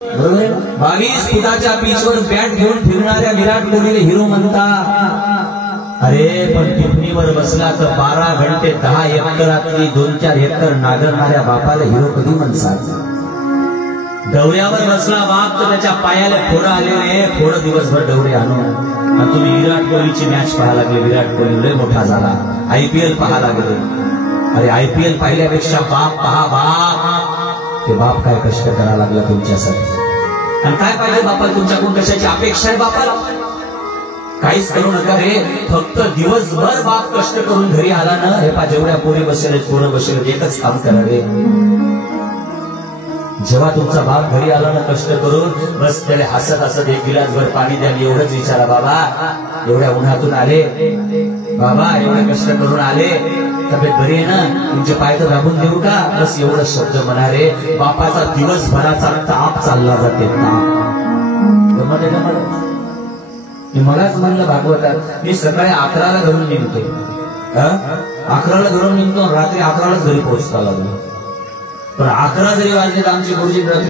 22 फुटाच्या पिचवर बॅट घेऊन फिरणाऱ्या विराट कोहलीला हिरो म्हणता। अरे पण टिपणीवर बसला तर 12 घंटे 10 एकरातली 2-4 एकर नागरणाऱ्या बापाला हिरो कधी म्हणतात। डवऱ्यावर बसला बाप तर त्याच्या पायाला फोडं आलेले, फोडं दिवसभर डवरे आणून तुम्ही विराट कोहलीची मॅच पाहायला लागले। विराट कोहली लय मोठा झाला, IPL पाहायला लागले। अरे IPL पाहिल्यापेक्षा बाप पहा, बाप ते बाप काय कष्ट करायला लागला तुमच्यासाठी। आणि काय पाहिजे बापाला तुमच्याकडून, कशाची अपेक्षा आहे बापाला? काहीच करू नका रे, फक्त दिवसभर बाप कष्ट करून घरी आला ना, हे पा जेवढ्या पोरी बसले पोरं बसले एकच काम करा रे। जेव्हा तुमचा बाप घरी आला ना कष्ट करून, बस त्याला हसत हसत एक गिलासभर पाणी द्या, एवढंच विचारा, बाबा एवढ्या उन्हातून आले, बाबा एवढे कष्ट करून आले, तब्येत बरी आहे ना, तुमचे पाय तर दाबून देऊ का? बस एवढं शब्द म्हणा रे। बापाचा दिवसभराचा ताप चालला जाते, ताप। मी मलाच म्हणलं भागवतात, मी सकाळी 11ला घरून निघतो, 11ला घरून निघतो, रात्री 11लाच घरी पोहोचता लागलो। पण 11 जरी वाजले तर आमची गुरुजी